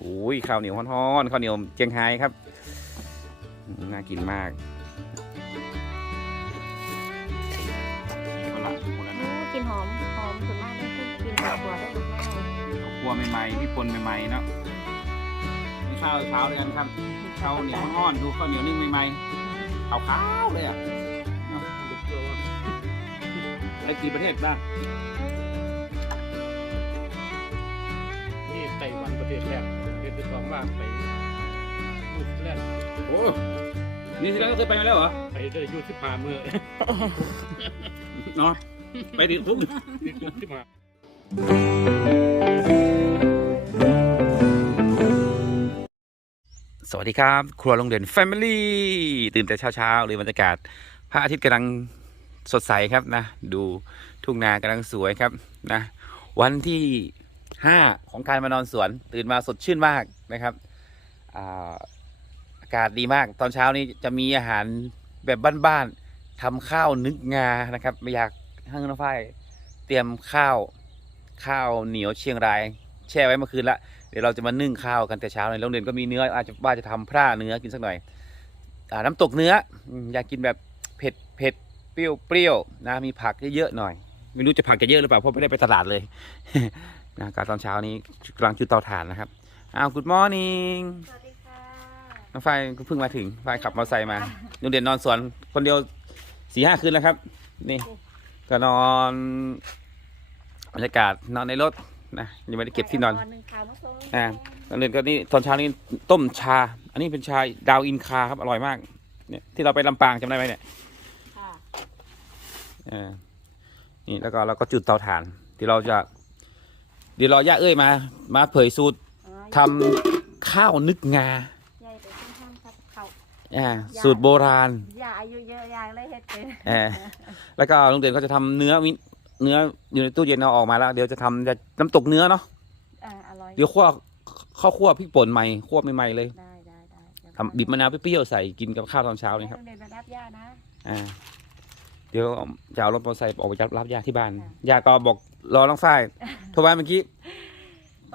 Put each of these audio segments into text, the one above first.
อุ้ยข้าวเหนียวฮ้อนๆข้าวเหนียวเจียงไฮ้ครับอืมน่ากินมากหมดละหมดแล้วนะกลินหอมหอมส่วนมากได้ขึ้นกลินหัวหัวได้มากครัวใหม่ๆพี่ปนใหม่ๆเนาะนี่ข้าวเช้าด้วยกันครับข้าวเหนียวฮ้อนๆดูข้าวเหนียวนึ่งใหม่ๆขาวๆเลยอะเนาะไอ้กี่ประเทศบ้างนี่ไต้หวันประเทศแรก ประเทศที่สองว่างไปนิวซีแลนด์โอ้นี่ที่เราเคยไปมาแล้วเหรอ ไปได้อยุสิบห้ามือเนาะไปถึงทุกที่ยุสิบห้าสวัสดีครับ ครัวลงเด่น Family ตื่นแต่เช้าๆเลยบรรยากาศพระอาทิตย์กำลังสดใสครับนะ ดูทุ่งนากำลังสวยครับนะ วันที่ห้าของการมานอนสวน ตื่นมาสดชื่นมาก นะครับอาอากาศดีมากตอนเช้านี้จะมีอาหารแบบบ้านๆทำข้าวนึกงานะครับไม่อยากห้น้องฝ้ายเตรียมข้าวข้าวเหนียวเชียงราย แช่ไว้เมื่อคืนละเดี๋ยวเราจะมานึ่งข้าวกันแต่เช้าในโรงเรียนก็มีเนื้ออาจจะว่าจะทำพร่าเนื้อกินสักหน่อยอน้ำตกเนื้ออืมอยากกินแบบเผ็ดเผ็ดเปรี้ยวเปรี้ยวนะมีผักเยอะๆหน่อย ไม่รู้จะผักจะเยอะหรือเปล่าเพราะไม่ได้ไปตลาดเลยนะการตอนเช้านี้กำลังจุดเตาถ่านนะครับ อ้าว good morning สวัสดีค่ะ น้องฝ้ายก็เพิ่งมาถึงฝ้ายขับมอเตอร์ไซค์มาโรงเรียนนอนสวนคนเดียวสี่ห้าคืนแล้วครับ นี่ ก็นอนบรรยากาศนอนในรถนะยังไม่ได้เก็บที่นอนหนึ่งขาวน้องโซ่อ่าตอนเรียนก็นี่ตอนเช้านี้ต้มชา อันนี้เป็นชาดาวอินคาครับอร่อยมาก เนี่ยที่เราไปลำปางจำได้ไหมเนี่ยค่ะเออนี่แล้วก็เราก็จุดเตาถ่าน ที่เราจะเดี๋ยวรอย่าเอ้ยมา มาเผยสูตรอ๋อ ทำข้าวนึกงาใหญ่ไปข้างข้างครับเขาอ่า สูตรโบราณอย่าอายุเยอะอย่างเลยเฮ็ดเป็นเออแล้วก็ลุงเด่นก็จะทำเนื้อวิเนื้ออยู่ในตู้เย็นเอาออกมาแล้ว เดี๋ยวจะทำจะน้ำตกเนื้อเนาะอ่าอร่อยเดี๋ยวคั่วข้าวคั่วพริกป่นใหม่คั่วใหม่ๆเลยได้ได้ได้เดี๋ยวทำบีบมะนาวเปรี้ยวๆใส่กินกับข้าวตอนเช้าให้นี่ครับโรงเรียนไปรับย่านะ อ่า เดี๋ยวจะเอารถมอเตอร์ไซค์ออกไปรับรับญาติที่บ้านค่ะ ญาติก็บอกรอน้องฝ้ายโทรมาเมื่อกี้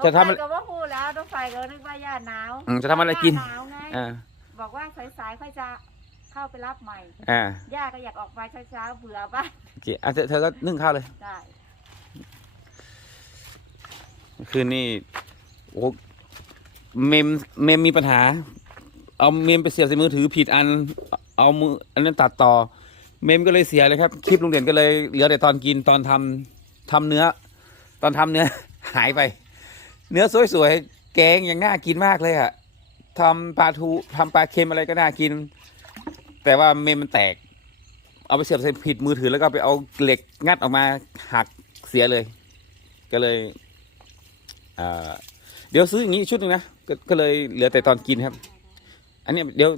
จะทำอะไรน้องไฟก็ว่าพูดแล้วน้องไฟก็นึกว่าย่าหนาวอืมจะทำอะไรกิน ย่าหนาวไงอ่า บอกว่าสายๆค่อยจะเข้าไปรับใหม่อ่าย่าก็อยากออกไปเช้าๆเบื่อบ้านโอเคอะเธอเธอก็นึ่งข้าวเลย ได้คืนนี้โอ้เมมเมมมีปัญหา เอาเมมไปเสียบใส่มือถือผิดอัน เอามืออันนั้นตัดต่อ เมมก็เลยเสียเลยครับ คลิปลุงเด่นก็เลยเหลือแต่ตอนกินตอนทำทำเนื้อ ตอนทำเนื้อ หายไป เนื้อสวยๆ แกงยังน่ากินมากเลยอะทำปลาทูทำปลาเค็มอะไรก็น่ากิน แต่ว่าเมมมันแตก เอาไปเสียบใส่ผิดมือถือแล้วก็ไปเอาเหล็กงัดออกมาหักเสียเลย ก็เลยเดี๋ยวซื้ออย่างนี้อีกชุดหนึ่งนะกก็เลยเหลือแต่ตอนกินครับ อันนี้เดี๋ยว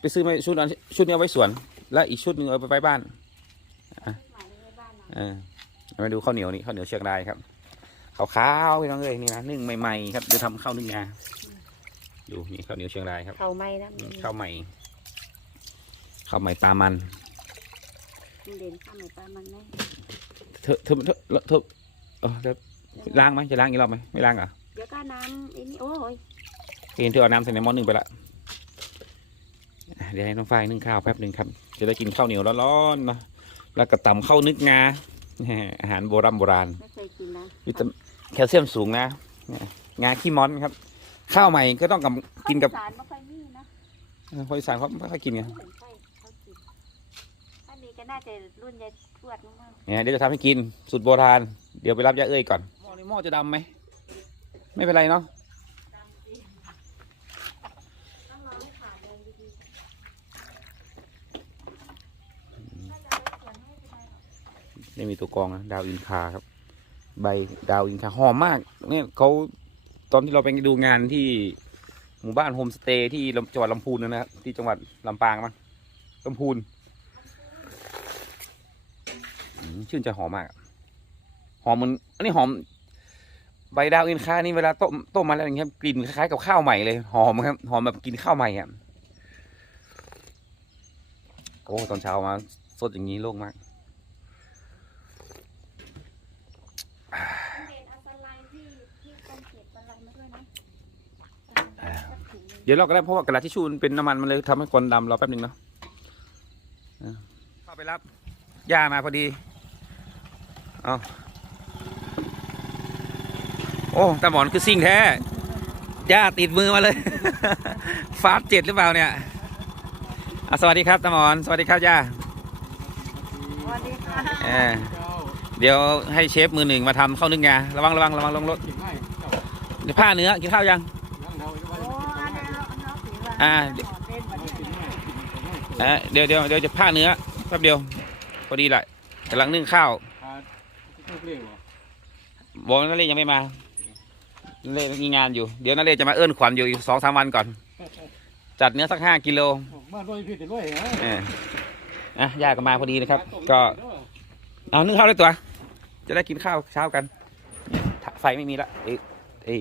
ไปซื้อมาชุดนั้นชุดนี้เอาไว้สวน แล้วอีกชุดหนึ่งเอาไปไว้บ้านเออมาดูข้าวเหนียวนี่ข้าวเหนียวเชียงรายครับ ขาวขาวๆพี่น้องเอ้ยนี่นะนึ่งใหม่ๆครับเดี๋ยวทำข้าวนึ่งงาดูนี่ข้าวเหนียวเชียงรายครับเขาไม่นะข้าวใหม่ข้าวใหม่ปลามันเด่นข้าวหมูปลามันไหมเธอเธอเธอเธอเออแล้วล้างไหมจะล้างอีกรอบไหมไม่ล้างเหรอเดี๋ยวก็น้ำไอ้นี่โอ้ยเห็นเธอเอาน้ำใส่ในหม้อนึ่งไปละอะเดี๋ยวให้น้องฝ้ายนึ่งข้าวแป๊บหนึ่งครับ จะได้กินข้าวเหนียวร้อนๆนะแล้วก็ตำข้าวนึกงาแหมอาหารโบราณโบราณไม่เคยกินนะวิตามิน แคลเซียมสูงนะเนี่ยงาขี้ม้อนครับ ข้าวใหม่ก็ต้องกับกินกับสารไม่ค่อยมีนะเออคนอีสานเขาไม่ค่อยกินไงไม่เห็นค่อยเขากินถ้ามีก็น่าจะรุ่นยายทวดมั้งเนี่ยเดี๋ยวจะทำให้กินสูตรโบราณ เดี๋ยวไปรับยาเอ้ยก่อนหม้อนี้หม้อจะดำไหมไม่เป็นไรเนาะต้องรอให้ขาดเลยดีๆไม่มีตัวกรองนะดาวอินคาครับ ใบดาวอินคาหอมมากเนี่ยเขาตอนที่เราไปดูงานที่หมู่บ้านโฮมสเตย์ที่จังหวัดลำพูนนะครับที่จังหวัดลำปางมั้งลำพูนชื่นใจหอมมาก หอมเหมันอันนี้หอม ใบดาวอินคานี่เวลาต้มต้มมาแล้วอย่างเงี้ยกลิ่นคล้ายๆกับข้าวใหม่เลย หอมครับ หอมแบบกินข้าวใหม่อะโอ้ตอนเช้ามาสดอย่างนี้โล่งมาก เด่นเอาสไลด์ที่ที่ต้นเก็บสไลด์มาด้วยนะ เดี๋ยวเราก็ได้เพราะว่ากระดาษทิชชู่มันเป็นน้ำมันมันเลยทำให้ควันดำเราแป๊บนึงเนาะอะเข้าไปรับย่ามาพอดีเอาโอ้ตาหมอนคือซิ่งแท้ย่าติดมือมาเลย ฟาสเจ็ดหรือเปล่าเนี่ยอะสวัสดีครับตาหมอน สวัสดีครับย่าสวัสดีค่ะเออเจ้าเดี๋ยวให้เชฟมือหนึ่งมาทำข้าวนึ่งงาระวังระวังระวังลงรถกินให้เจ้าเดี๋ยวผ้าเนื้อกินข้าวยัง นั่งเราจะ โอ้ ว่า อันนี้เอาเอาสีว่าอ่าเล่นบัดนี้กินให้กินให้เอ่อเดี๋ยวเดี๋ยวเดี๋ยวจะผ้าเนื้อแป๊บเดียวพอดีแหละกำลังนึ่งข้าวทานทุกเรื่องเหรอบอกนาเรศยังไม่มานาเรศมีงานอยู่เดี๋ยวนาเรศจะมาเอื้อนขวัญอยู่อีกสองสามวันก่อน จัดเนื้อสักห้ากิโลมาด้วยพี่แต่ด้วยเหรอเอออะย่าก็มาพอดีนะครับ ก็เอานึ่งข้าวด้วยตัว จะได้กินข้าวเช้ากันไฟไม่มีละเอ้ยเอ้ย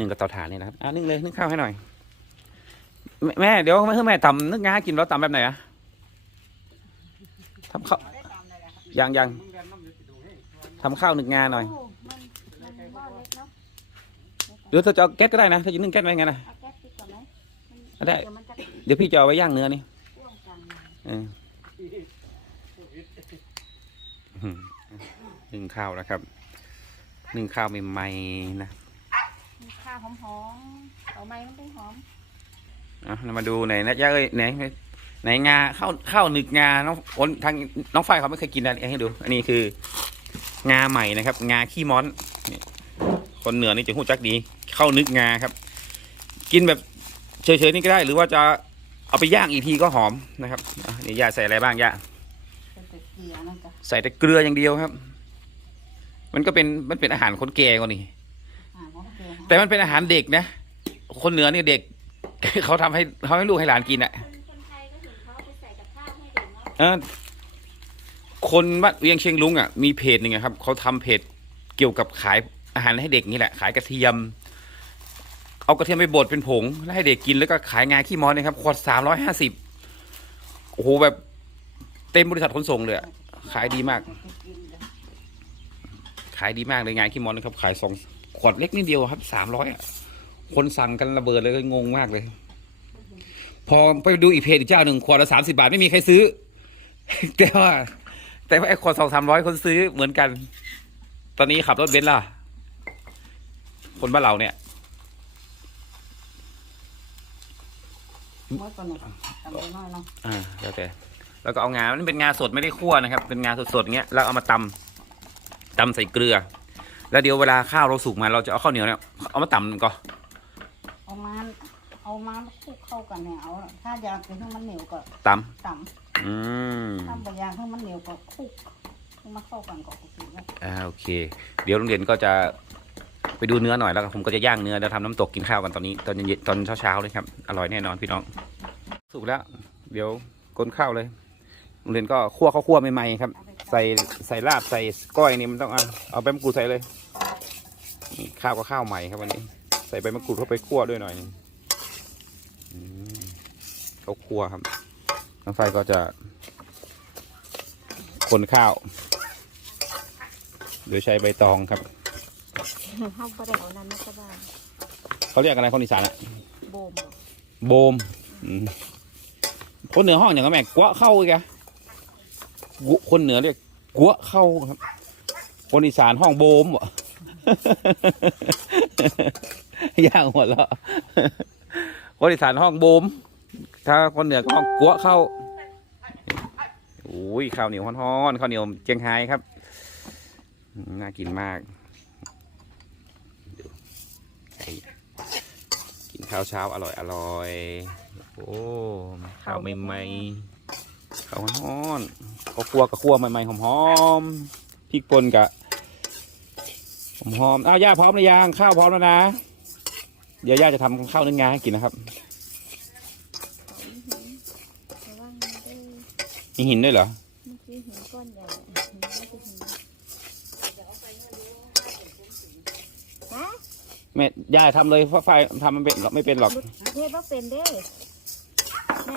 นึ่งกับเตาถ่านนี่นะครับอะนึ่งเลยนึ่งข้าวให้หน่อย แม่แม่เดี๋ยวแม่แม่ตำนึกงากินแล้วตำแบบไหนอะทำข้าวได้ตามเลยอะครับยังยังมึงทำข้าวหนึ่งงาหน่อยหม้อเล็กเนาะหรือถ้าจะเอาแก๊สก็ได้นะถ้าจะนึ่งแก๊สไว้ไงนะไหมมันได้เดี๋ยวพี่จะเอาไว้ย่างเนื้อนี่พ่วงกันมาเอออืมนึ่งข้าวนะครับนึ่งข้าวใหม่ๆนะ มีข้าวหอมๆเอาไม้มันได้หอมเอาเรามาดูไหนนะย่าเอ้ยไหนไหนงาข้าวข้าวหนึกงาน้องโอนทางน้องฝ้ายเขาไม่เคยกินอะไรให้ดู อันนี้คืองาใหม่นะครับ งาขี้ม้อนนี่คนเหนือนี่จะหู้จักดีข้าวนึกงาครับ กินแบบเฉยๆนี่ก็ได้ หรือว่าจะเอาไปย่างอีกทีก็หอมนะครับอะนี่ย่าใส่อะไรบ้างย่าเป็นตะเกียบนั่นจ้ะใส่แต่เกลืออย่างเดียวครับ มันก็เป็นมันเป็นอาหารคนแก่กว่านี่ อ่าหม้อเกลือ แต่มันเป็นอาหารเด็กนะ คนเหนือนี่เด็ก เขาทำให้เขาให้ลูกให้หลานกินอะคนไทยก็เห็นเขาไปใส่กับข้าวให้เด็กเนาะเออคนบ้านเวียงเชียงลุงอะมีเพจหนึ่งอะครับเขาทำเพจเกี่ยวกับขายอาหารให้เด็กนี่แหละ ขายกระเทียม เอากระเทียมไปบดเป็นผงแล้วให้เด็กกินแล้วก็ขายงาขี้มอนนะครับขวดสามร้อยห้าสิบโอ้โหแบบเต็มบริษัทขนส่งเลยอะขายดีมากกินเลยขายดีมากเลยงานขี้มอนนะครับ ขายสอง ขวดเล็กนิดเดียวครับสามร้อยอะคนสั่งกันระเบิดเลยก็งงมากเลย พอไปดูอีกเพจอีกเจ้าหนึ่งขวดละสามสิบาทไม่มีใครซื้อ แต่ว่า แต่ว่าไอ้ขวดสองสามร้อยคนซื้อเหมือนกัน ตอนนี้ขับรถเบนซ์ล่ะ คนบ้านเราเนี่ยเมื่อก่อนเนี่ยทำไปน้อยเนาะอ่าแล้วแต่แล้วก็เอางามันเป็นงาสดไม่ได้คั่วนะครับ เป็นงาสดๆอย่างเงี้ยแล้วเอามาตำตำใส่เกลือ แล้วเดี๋ยวเวลาข้าวเราสุกมาเราจะเอาข้าวเหนียวเนี่ยเอามาตำก่อนเอามาเอามาคลุกเข้ากันเนี่ยเอาถ้าอยากให้มันเหนียวก็ตต่ำอืมำถ้าบ่อยากให้มันเหนียวก็คลุกให้มันเข้ากันก็โอเคแล้วอ่าโอเค เดี๋ยวโรงเรียนก็จะไปดูเนื้อหน่อยแล้วก็ผมก็จะย่างเนื้อแล้วทำน้ำตกกินข้าวกันตอนนี้ตอนเย็นๆตอนเช้าๆเลยครับอร่อยแน่นอนพี่น้อง สุกแล้ว เดี๋ยวกลนข้าวเลยโรงเรียนก็คั่วข้าวคั่วใหม่ๆครับ ใส่ใส่ลาบใส่ก้อยนี่มันต้องเอาเอาใบมะกรูดใส่เลยนี่ข้าวก็ข้าวใหม่ครับวันนี้ ใส่ใบมะกรูดเข้าไปคั่วด้วยหน่อยหนึงอืมข้าวคั่วครับน้องไฟก็จะคนข้าวโดยใช้ใบตองครับเข้าไปได้เอานั้นนะก็ได้เขาเรียกอะไรคนอีสานอะโบมโบมอืมคนเหนือห้องอย่างก็แม่กัวเข้าอีกอะ กัวคนเหนือเรียกกัวเข้าครับ คนอีสานห้องโบมบ่ย่างหัวเราะคนอีสานห้องโบม ถ้าคนเหนือก็ห้องกัวเข้าโอ้ยข้าวเหนียวฮ้อนๆข้าวเหนียวเจียงไฮ้ครับ น่ากินมาก กินข้าวเช้าอร่อยอร่อย โอ้ ข้าวใหม่ๆ ข้าวฮ้อนๆข้าวคั่วกับคั่วใหม่ๆหอมๆพริกป่นกับหอมๆอ้าวย่าพร้อมหรือยังข้าวพร้อมแล้วนะเดี๋ยวย่าจะทำข้าวนึ่งงาให้กินนะครับระวังมันได้มีหินด้วยเหรอเมื่อกี้หินก้อนใหญ่หินไม่ใช่หินฮะแม่ย่าทำเลยเพราะไฟทำมันเป็นไม่เป็นหรอกเทพว่าเป็นเด้แ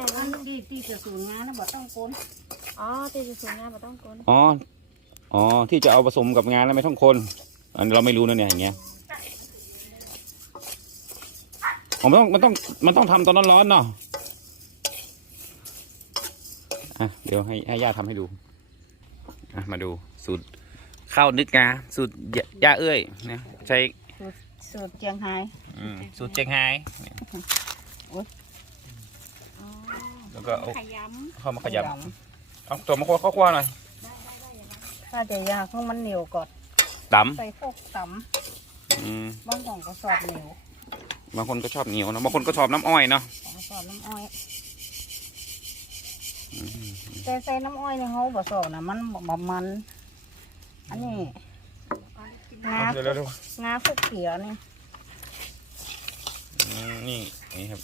ม่ว่าตีตีจะสูงงานนะบ่ต้องโกนอ๋อตีจะสูงงานบ่ต้องโกนอ๋อ อ๋อ ที่จะเอาผสมกับงานแล้วไม่ต้องคน อันนี้เราไม่รู้นะเนี่ยอย่างเงี้ยอ๋อมันต้องมันต้องมันต้องทำตอนร้อนๆเนาะ อะเดี๋ยวให้ให้ย่าทำให้ดู อะมาดูสูตรข้าวนึกงาสูตรยย่าเอ้ยนะใช้สูตรสูตรเจียงไฮ้อืมสูตรเจงไฮเนี่ย แล้วก็เอาขยเข้ามาขยำเอาตัวมาคั่วคั่วๆหน่อยำถ้าจะยากเพราะมันเหนียวก่อนดใส่พวกตำอืมำบางของก็สอบเหนียวบางคนก็ชอบเหนียวนะบางคนก็ชอบน้ำอ้อยเนาะของก็สอบน้ำอ้อยแต่ใส่น้ำอ้อยในเขาบ่สอบนะมันบ่มัน อันนี้งาเดี๋ยวเดี๋ยวเดี๋ยวงาฟุกเขียวนี่อืมนี่นี่ครับ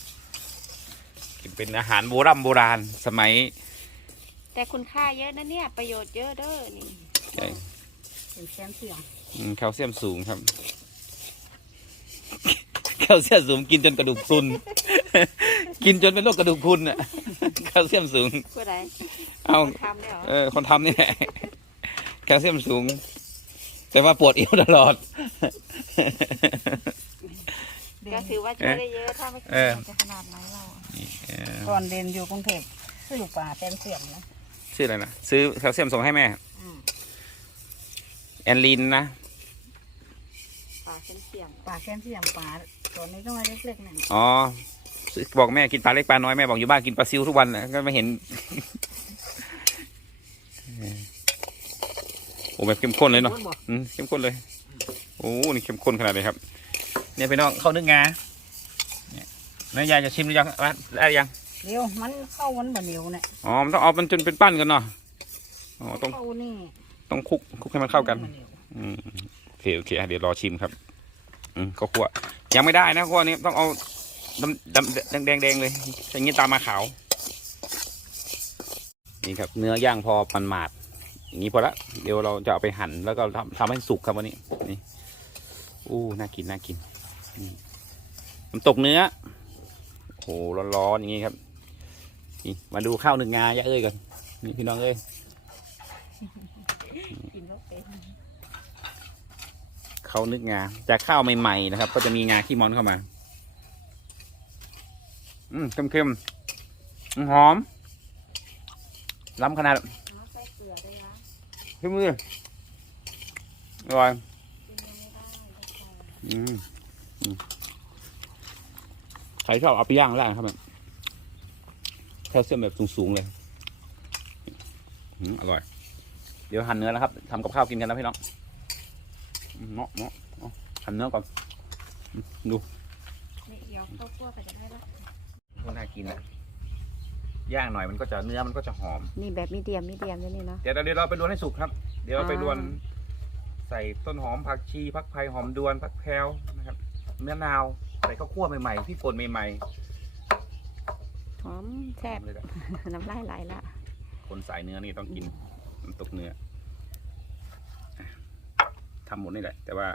เป็นอาหารโบราณโบราณสมัย แต่คุณค่าเยอะนะเนี่ย ประโยชน์เยอะเด้อนี่ใหญ่เป็นแซมเสียงอืมแคลเซียมสูงครับ แคลเซียมสูงกินจนกระดูกพรุน กินจนเป็นโรคกระดูกพรุนอะ แคลเซียมสูง ผู้ใดเอาทำได้เหรอเออคนทำนี่แหละแคลเซียมสูง แต่ว่าปวดเอวตลอด ก็ถือว่าช่วยได้เยอะถ้าไม่เออ จะขนาดไหนเราอะนี่เออ ก่อนเรียนอยู่กรุงเทพซื้อปลาแซมเสียงนะชื่ออะไรนะซื้อแคลเซียมส่งให้แม่ อืมแอนลินนะ ปลาเส้นเสียงปลาแซมเสียงปลาตัวนี้ต้องเล็กๆหน่อยอ๋อซื้อบอกแม่กินปลาเล็กปลาน้อยแม่บอกอยู่บ้านกินปลาซิวทุกวันนะก็ไม่เห็น โอ้แบบเข้มข้นเลยเนาะอืมเข้มข้นเลย โอ้ นี่เข้มข้นขนาดเลยครับ เนี่ยพี่น้องเข้านึ่งงา เนี่ยนายยายจะชิมหรือยังอะได้ยังเดี๋ยวมันเข้ามันบ่เหนียวเนี่ยอ๋อ มันต้องเอามันจนเป็นปั้นกันเนาะ อ๋อ ต้อง เข้านี่ต้องคลุกคลุกให้มันเข้ากัน มัหยวอืมโอเคโอเคอะเดี๋ยวรอชิมครับ อืมก็คั่วยังไม่ได้นะคั่วนี้ต้องเอาดำดำแดงแดงแดงเลยอย่างนี้ตามมาขาว นี่ครับ เนื้อย่างพอมันหมาดอย่างนี้พอละเดี๋ยวเราจะเอาไปหั่นแล้วก็ทำทำให้สุกครับวันนี้นี่อู้น่ากินน่ากินนี่น้ำตกเนื้อโอ้โหร้อนๆอย่างนี้ครับนี่มาดูข้าวหนึ่งงายะเอ้ยก่อนนี่พี่น้องเอ้ยกินแล้วเป็นเขานึกงาจากข้าวใหม่ๆนะครับ ก็จะมีงาขี้มอนเข้ามา อืมเค็มๆอืมหอมล้ำขนาดเอาใส่เลยนะขึ้นมืออร่อยอืม ใครชอบเอาไปย่างได้นะครับแบบแคลเซียมแบบสูงๆเลยอืมอร่อย เดี๋ยวหั่นเนื้อแล้วครับทำกับข้าวกินกันนะพี่น้องอืมเนาะเนาะเอาหั่นเนื้อก่อนอืมดูนี่เดี๋ยวเข้าวคั่วไปจะได้แล้วก็น่ากินนะย่างหน่อยมันก็จะเนื้อมันก็จะหอม นี่แบบมีเดียมมีเดียมด้วยนี่เนาะเดี๋ยวเดี๋ยวเราไปดวนให้สุกครับ เดี๋ยวเราไปอ่าดวนใส่ต้นหอมผักชีผักไผ่หอมดวนผักแพรวนะครับมะนาว ใส่ข้าวคั่วใหม่ๆพี่ป่นใหม่หอมแซ่บ ๆเลยนะน้ำลายไหลละคนสายเนื้อนี่ต้องกินน้ำตกเนื้ออะทำหมดนี่แหละ แต่ว่า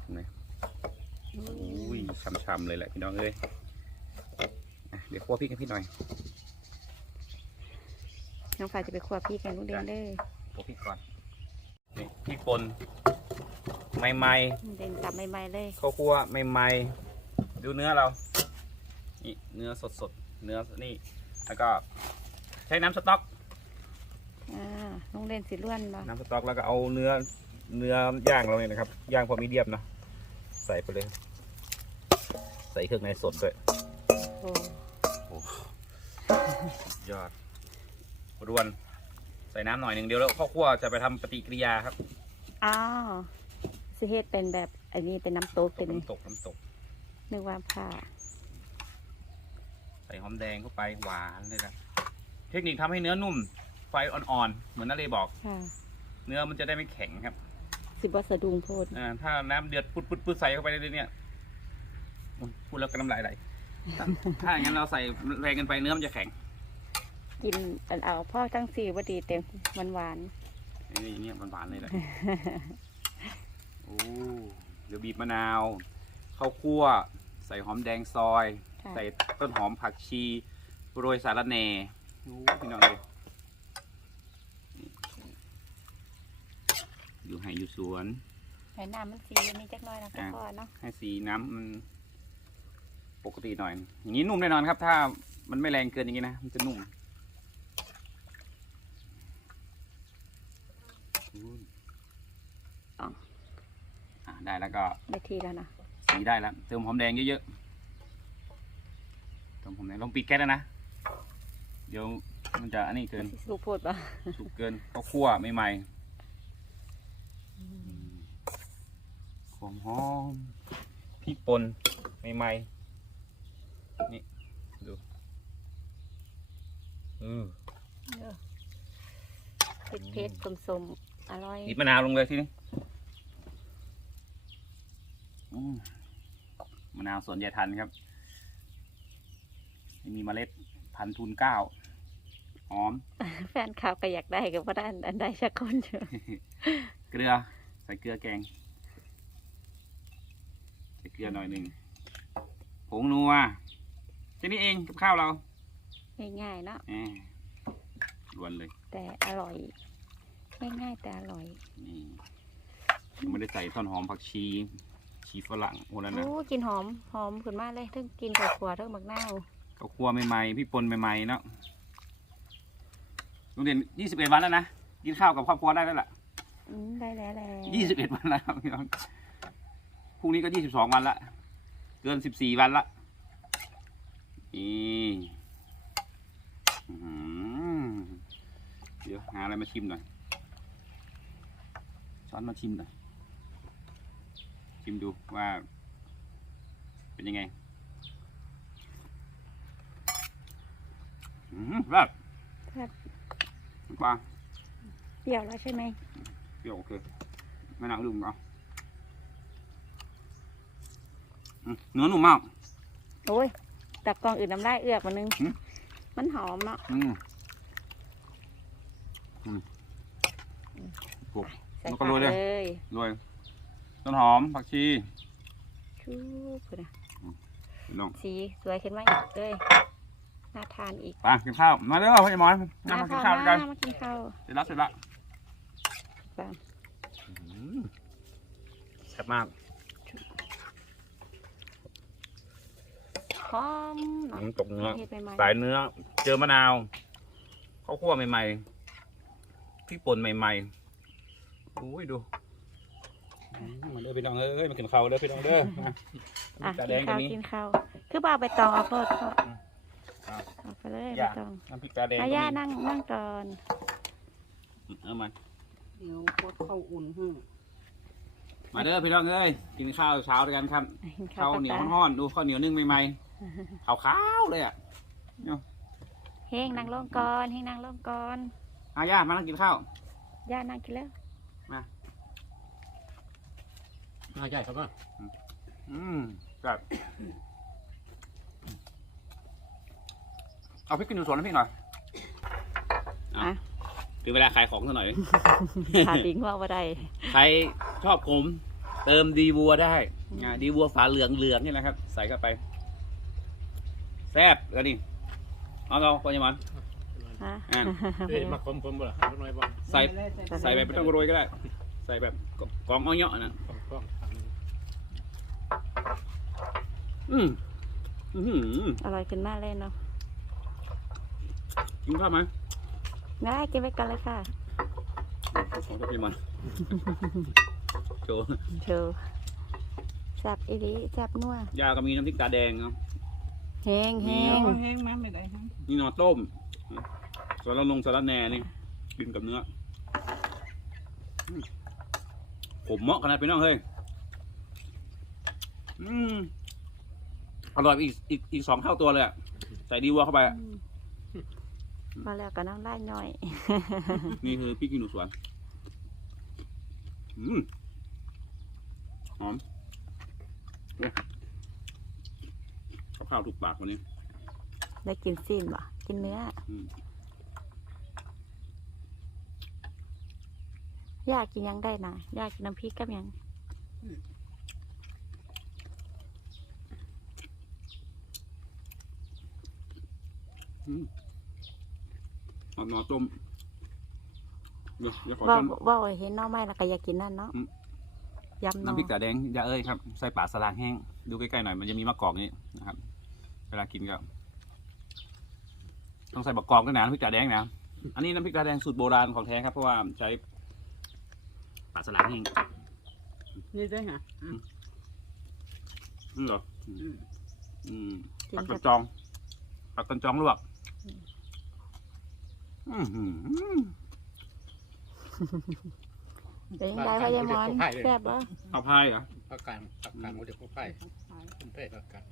เห็นไหม อุ้ยช้ำๆเลยแหละพี่น้องเอ้ยอะเดี๋ยวคั่วพริกให้พี่หน่อยน้องฝ่ายจะไปคั่วพี่กันลูกเด่นเด้อคั่วพริกก่อน นี่พริกป่นใหม่ๆเด่นตับใหม่ๆเลยข้าวคั่วใหม่ๆ ดูเนื้อเรา นี่เนื้อสดๆเนื้อนี่แล้วก็ ใช้น้ำสต๊อก อ่าลุงเด่นสิล้วนบ่น้ำสต๊อกแล้วก็เอาเนื้อเนื้อย่างเราเนี่ยนะครับ ย่างพอมีเดียมนะใส่ไปเลย ใส่เครื่องในสดด้วยโอ้ยอดรวน ใส่น้ำหน่อยหนึ่งเดียวแล้วข้าวคั่วจะไปทำปฏิกิริยาครับอ้าวสิเฮ็ดเป็นแบบอันนี้เป็นน้ำโต๊กตเป็นกน้ำตกน้ำตก นึกว่าผ้าใส่หอมแดงเข้าไปหวานเลยนะเทคนิคทำให้เนื้อนุ่ม ไฟอ่อนๆ เหมือนนาเลบอก ค่ะเนื้อมันจะได้ไม่แข็งครับ สิบ่สะดุงโพดอ่าถ้าน้ำเดือดปุดปุดปุดใส่เข้าไปเลยเนี่ยอุ๊ยพูดแล้วก็น้ำลายไหลถ้าถ้าอย่างนั้นเราใส่แรงเกันไปเนื้อมันจะแข็งกินอันเอาพ่อทั้งสี่บ่ดีเต็มมันหวานนี่อย่างเงี้ยหวานๆเลยแหละโอ้เดี๋ยวบีบมะนาวข้าวคั่วใส่หอมแดงซอย ค่ะ ใส่ต้นหอมผักชีโรยสาระแหน่โอ้พี่น้องเลยนี่อยู่ไห่อยู่สวน ให้น้ำมันสีอันนี้จักหน่อยนะอ่าพ่อเนาะให้สีน้ำมันปกติหน่อย อย่างนี้นุ่มแน่นอนครับ ถ้ามันไม่แรงเกินอย่างนี้นะ มันจะนุ่มอะได้แล้วก็ ได้ทีแล้วนะ สีได้แล้วเติมหอมแดงเยอะๆเติมหอมแดงลองปิดแก๊สแล้วนะ เดี๋ยวมันจะอันนี้เกินสิสุกโพดปะสุกเกินก็คั่วใหม่ๆความหอมพริกป่นใหม่ๆนี่ดูเออเผ็ดเผ็ดสมสมๆอร่อยบีบมะนาวลงเลยทีนี้อื มมะนาวสวนยายทันครับ มีเมล็ดพันธุ์ทุนเก้าหอม แฟนข่าวก็อยากได้ก็บ่ได้อันใดสักคนอยู่เกลือ ใส่เกลือแกง ใส่เกลือหน่อยหนึ่งผงนัวแค่นี้เองกับข้าวเรา ง่ายๆเนาะแหมรวนเลย แต่อร่อยง่ายๆแต่อร่อยนี่ยังไม่ได้ใส่ท่อนหอมผักชี ชีฝรั่งโอ้นั่นนะโอ้กินหอมหอมขึ้นมาเลยทั้งกินกับขัวทั้งบักนาวข้าวคั่วใหม่ๆพี่ปนใหม่ๆเนาะลุงเด่นยี่สิบเอ็ดวันแล้วนะกินข้าวกับครอบครัวได้แล้วล่ะอืมได้แล้วแหละยี่สิบเอ็ดวันแล้วพี่น้องพรุ่งนี้ก็ยี่สิบสองวันละเกินสิบสี่วันละนี่อื้อหือเดี๋ยวหาอะไรมาชิมหน่อยช้อนมาชิมหน่อย ชิมดูว่า เป็นยังไงอืมแบบครับปลาเปรี้ยวแล้วใช่ไหมเดี๋ยวโอเคไม่น่าลืมเอาอืมเนื้อนุ่มมาก โอ้ยตักกล่องอื่นน้ำลายเอือกมานึง หืม มันหอมเนาะอืมอืมโอ้ใส่แล้วก็ผักโรยเลย เลยโรย ต้นหอมผักชีชูพุ่นนะพี่น้องสีสวยขึ้นมาอีกเลยน่าทานอีกไปกินข้าวมาเด้อพี่หมอนนั่งมากินข้าวด้วยกันมากินข้าวเสร็จแล้วเสร็จแล้วตามอืมแซ่บมากหอมเนาะน้ำตกเนื้อเฮ็ดใหม่สายเนื้อ เจอมะนาวข้าวคั่วใหม่ๆพริกป่นใหม่ๆโอ้ยดูอื มมาเด้อพี่น้องเอ้ยมากินข้าวเด้อพี่น้องเด้อมาๆอะตากิแดนงตรข้าวงนี้ กินข้าวคือบ่าวใบตองเอาโพดพ่ออืมอะเอาไปเลยใบย่า ตองน้ำพริกตาแดงอาก็ย่ามีนั่งนั่งก่อนเอามาเดี๋ยวโคตรเข้าอุ่นหึมาเด้อพี่น้องเอ้ยกินข้าวเช้าด้วยกันครับกินข้าวกับเหนียวตาห้อนๆดูข้าวเหนียวนึ่งใหม่ๆขาวๆเลยอะเฮงนั่งลงก่อนเฮงนั่งลงก่อนอาย่ามานั่งกินข้าวย่านั่งกินแล้ว น่าใหญ่ครับว่าอืมแบบเอาพริกกินดูสวนให้พี่หน่อยอะถึงเวลาขายของซะหน่อย ขาดิ้งว่าบ่ได้ใครชอบผมเติมดีวัวได้อ่าดีวัวฝาเหลืองเหลืองๆนี่แหละครับ ใส่เข้าไป แซ่บแล้วนี่เอาเราปอยมันฮะอะเอ้ยมาคมผมบ่ล่ะน้อยบ่ใส่ใส่แบบไม่ต้องโรยก็ได้ ใส่แบบกองเอาเยอะนะ ต้องต้องทางนี้ อืมอือหืออร่อยขึ้นมากเลยเนาะกินข้าวไหมได้กินไปกันเลยค่ะของเจ้าพี่มันโชว์โชว์แซ่บอีหลีแซ่บนัวยาก็มีน้ำพริกตาแดงเนาะเฮงเฮงเอาแห้งมาไม่ได้ครับนี่นอต้มสารลงสารแหน่นี่กินกับเนื้ออืมผมเหมาะขนาดไปน้องเฮ้ยอืม อร่อยอีกอีกอีกสองเท่าตัวเลยอะใส่ดีวัวเข้าไปอะอืมมาแล้วก็น้ำลายย่อย นี่คือพริกขี้หนูสวนอืมหอมโอ้กับข้าวถูกปากวันนี้ ได้กินซีนบ่กินเนื้ออม อยากกินหยังได้นะอยากกินน้ำพริกกับหยัง เอาหนอต้มเดี๋ยวเดี๋ยวขอว่าต้ม ว่าเห็นหน้อไม้แล้วก็อยากกินนั่นเนาะอืม ยำหนอน้ำพริกตาแดงยาเอ้ยครับใส่ป่าสลางแห้ง ดูใกล้ๆหน่อยมันจะมีมะกอกนี่นะครับ เวลากินก็ต้องใส่บักกอกด้วยนะน้ำพริกตาแดงนะอันนี้น้ำพริกตาแดงสูตรโบราณของแท้ครับเพราะว่าใช้ปลาสลัดนี่นี่ด้วยค่ะนี่เหรออืมอืมกินผักกักบระจองผักกระจองลวกอือหือ เป็นยังไงพ่อยายมอนแซ่บบ่เอาพายเหรอภาคกลางภาคกลางเขาเรียกว่าไผ่คนไผ่ภาคกลาง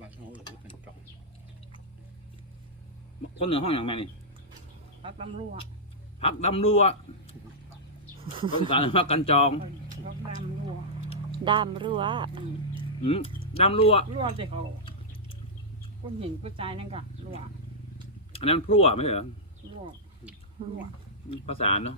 บ้านเขาเรียกเป็นจองคนเหนือห้องอย่างไรนี่พักตำรวจผักดำรัวต้องการผักกันจองพักตำรวจดามรั้วอืม ดำรัวรัวสิเขาผู้หญิงผู้ชายนั่นก็รัวอันนั้นพรั่วไม่ใช่เหรอรัวรัวภาษาเนาะ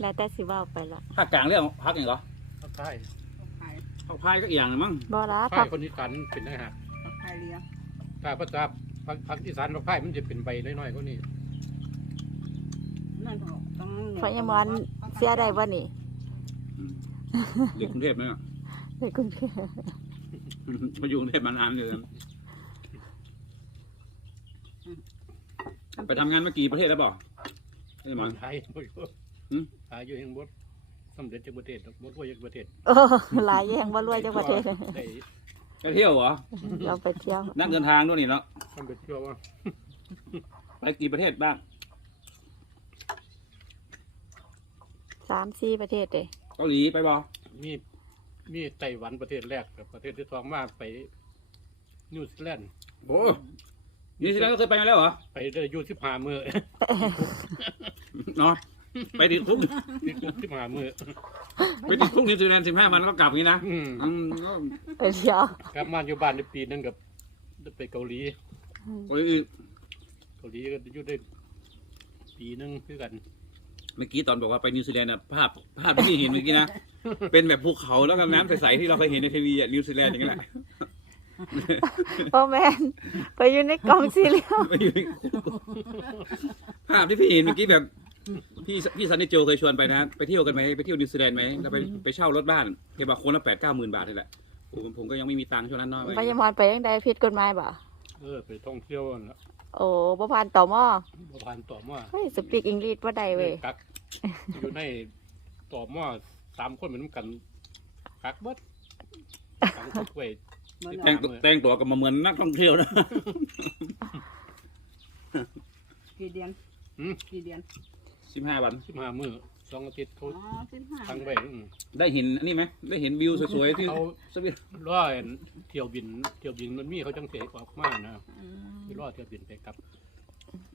แล้วแต่สิเว้าไปละภาคกลางเรียกพักอย่างเหรอภาคใต้เขาขายผักพายก็อีกอย่างหนึงมั้งบ่ละไผ่ผักคนอีสานเป็นนะฮะเขาขายเลี้ยงถ้าภาษาภาคภาคอีสานภาคใต้มันจะเป็นใบน้อยๆกว่านี้นั่นเขาต้องพ่อยายมอนเสียได้บ่นี่อืมเด็กกรุงเทพไหมอะ ในกรุงเทพมาอยู่กรุงเทพมานานเลยไปทำงานมากี่ประเทศแล้วบอกใช่ไหมไทยบ่อยู่หืม หาอยู่ยังบดสำเร็จจากประเทศดอกบดว่าจากประเทศโอ้หลายแยงบ่รวยจังประเทศได้ไปเที่ยวเหรอ เราไปเที่ยวนั่งเดินทางด้วยนี่เนาะ สำเร็จชั่วว่าไปกี่ประเทศบ้าง สามสี่ประเทศเด้เกาหลีไปบอมี มีไต้หวันประเทศแรกกับประเทศที่สองมาไปนิวซีแลนด์โอ้นิวซีแลนด์ก็เคยไปมาแล้วเหรอ ไปได้อายุสิบห้ามือ เนาะไปติดคุกติดคุกสิบห้ามือไปติดคุกนิวซีแลนด์สิบห้าวันแล้วก็กลับอย่างนี้นะอืมอืมก็ไปเที่ยวกลับมาอยู่บ้านในปีนึงกับไปเกาหลี โอ้ยเกาหลีก็อยู่ได้ปีนึงคือกัน เมื่อกี้ตอนบอกว่าไปนิวซีแลนด์นะภาพภาพที่เห็นเมื่อกี้นะ เป็นแบบภูเขาแล้วก็น้ำใสๆที่เราเคยเห็นในทีวีอะนิวซีแลนด์อย่างนั้นแหละโอ้แม่นไปอยู่ในกล่องสี่เหลี่ยมไปอยู่ในภาพที่พี่เห็นเมื่อกี้แบบพี่พี่ซันนี่โจเคยชวนไปนะ ไปเที่ยวกันไหมไปเที่ยวนิวซีแลนด์ไหมแล้วไปไปเช่ารถบ้านแกบอกคนละแปดเก้าหมื่นบาทนี่แหละโอ้ผมผมก็ยังไม่มีตังค์ช่วงนั้นเนาะพ่อยายมอนไปยังไดผิดกฎหมายบ่เออไปท่องเที่ยวนั่นล่ะ โอ้บ่ผ่านต่อมอบ่ผ่านต่อมาเฮ้ยสปีกอังกฤษบ่ได้เว้ยกักอยู่ในต่อมาสามคนเหมือนกันกักเบิดกักเบิดไว้เหมือนแต่งตัวแต่งตัวกับมาเหมือนนักท่องเที่ยวนะกี่เดือนหืมกี่เดือนสิบห้าวันสิบห้ามือ สองอาทิตย์เขาอ๋อสิบห้าทั้งไว้อืมได้เห็นอันนี้ไหมได้เห็นวิวสวยๆที่เขาสวิตร้อยเที่ยวบินเที่ยวบินมันมีเขาจังเสกออกมานะอืมที่รอเที่ยวบินไปกลับ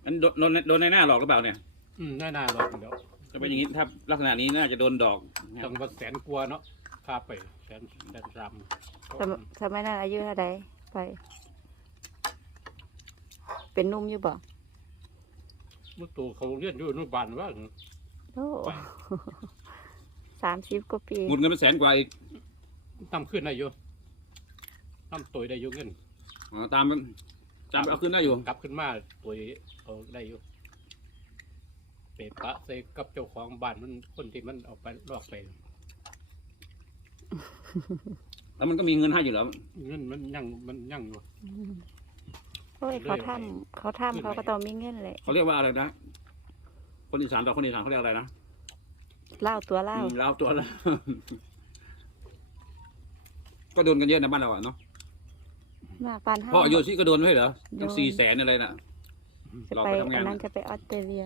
อันโดนโดนโดนในหน้าหลอกหรือเปล่าเนี่ยอืมน่าๆหรอกเดี๋ยวจะเป็นอย่างนี้ถ้าลักษณะนี้น่าจะโดนดอกจังหวัดแสนกลัวาเนาะค่าไปแสนแสนสามสมสมัยนั้นอายุเท่าใดไป เป็นหนุ่มอยู่บ่ เมื่อตัวเขาเรียนอยู่อนุบาลว่า โอ้สามสิบกว่าปีหมุนเงินเป็นแสนกว่าอีกทำขึ้นได้อยู่ทำตัวได้อยู่เงินอ๋อตามตามเอาขึ้นได้อยู่กลับขึ้นมาตัวเอาได้อยู่ไปปะใส่กับเจ้าของบ้านมันคนที่มันเอาไปลอกไป แล้วมันก็มีเงินให้อยู่แล้วเงินมันยังมันยังอยู่โอ้ยเขาทำเขาทำเขาก็ต้องมีเงินแหละเขาเรียกว่าอะไรนะ คนอีสานต่อคนอีสานเขาเรียกอะไรนะเล่าตัวเล่าอืมลาวตัวละ ก็โดนกันเยอะในบ้านเราอะเนาะมาปานห้า พ่ออายุชิก็โดนไม่ใช่เหรอตั้งโดน สี่แสนอะไรน่ะ จะเราไปไปทำงาน อันนั้นจะไปออสเตรเลีย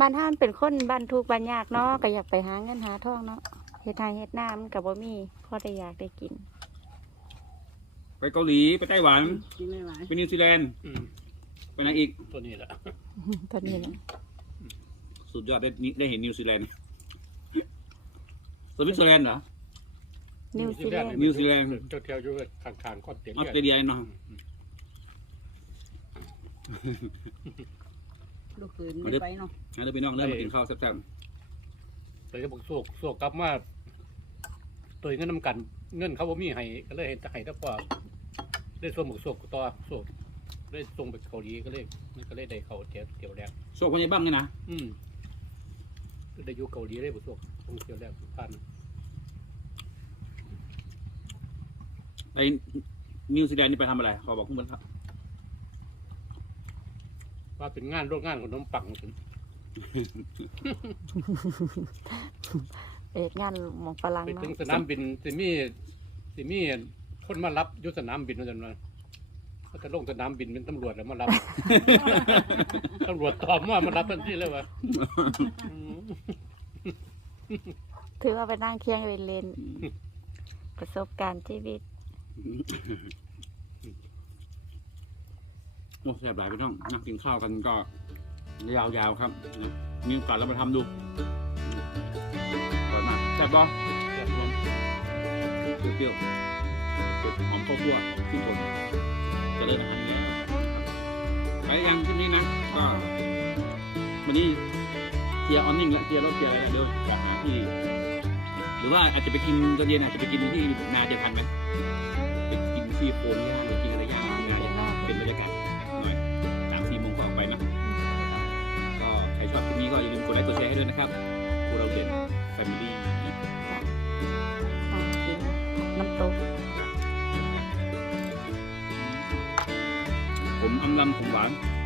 บ้านห้ามเป็นคนบ้านทุกข์บ้านยากเนาะก็อยากไปหาเงินหาทองเนาะเฮ็ดไทยเฮ็ดน้ามันกับบ่มีพอได้อยากได้กิน ไปเกาหลีไปไต้หวันกินไม่ไหวไปนิวซีแลนด์อืมไปไหนอีก ตัวนี้แหละ ตอนนี้นะ สุดยอดได้ได้เห็นนิวซีแลนด์สวิตเซอร์แลนด์เหรอ นิวซีแลนด์นิวซีแลนด์ เจ้าเที่ยวอยู่ข้างๆก้อนเตียนออสเตรเลียเนาะลูกคืนไม่ไปเนาะงั้นเดี๋ยวไปน้องเริ่มมากินข้าวแซ่บเลยจะบอกโศกโศกกลับมาตัวเงินนำกัน เงินเขาบ่มีให้ก็เลยให้ให้แต่พอได้ส่งบอกโศกต่อโศกได้ส่งไปเกาหลีก็เลยมันก็เลยได้เขาเที่ยวเที่ยวแรกๆโชคพญาบ้างนี่นะอืมก็ ได้อยู่เกาหลีได้บุษกท่องเที่ยวแรกผ่านไปนิวซีแลนด์นี่ไปทำอะไร ขอบอกคุณครับ ว่าเป็นงานโรงงานขนมปังเป็งเอกงานหมองพลังไปถึงเนาะ สนามบินสิมีสิมีคนมารับยุสนามบินนั่นนั่น นั้นก็จะลงสนามบินเป็นตำรวจแล้วมารับ ตำรวจตอบว่ามารับทันทีเลยวะอืมถือว่าไปนั่งเคียงเวรเลนประสบการณ์ชีวิตโอ้แซ่บหลายพี่น้องนั่งกินข้าวกันก็ยาวๆครับนะมีโอกาสเรามาทำดูอร่อยมากแซ่บบ้เปรี้ยวๆหอมข้าวคั่วขึ้นผ จะเลิกอาหารแล้วไปยังที่นี้นะก็วันนี้เคลียร์ออนนิ่งแล้วเคลียร์รถเคลียร์อะไรแล้วเดี๋ยวจะหาที่ หรือว่าอาจจะไปกินตอนเย็นอาจจะไปกินที่นาจะทันไหมไปกินที่โคนย่างหรือกินอะไรย่างนาจะเป็นบรรยากาศหน่อยสามสี่โมงก็ออกไปนะก็ใครชอบคลิปนี้ก็อย่าลืมกดไลค์กดแชร์ให้ด้วยนะครับพวกเราเด่นแฟมิลี่น้ำตก 刚刚上班